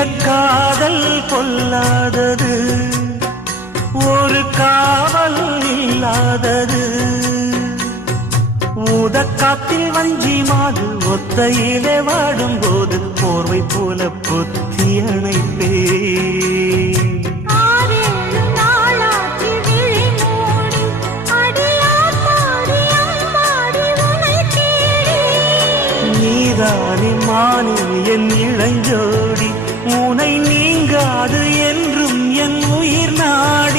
காதல் கொல்லாதது, ஒரு காவல் இல்லாதது. ஊதக்காத்தில் வஞ்சி மாது ஒத்தையிலே வாடும்போது போர்வை போல பொத்தி அணைப்பே. நீதானே மானே என் இளஞ்சோடி, உனை நீங்காது என்றும் என் உயிர் நாடி.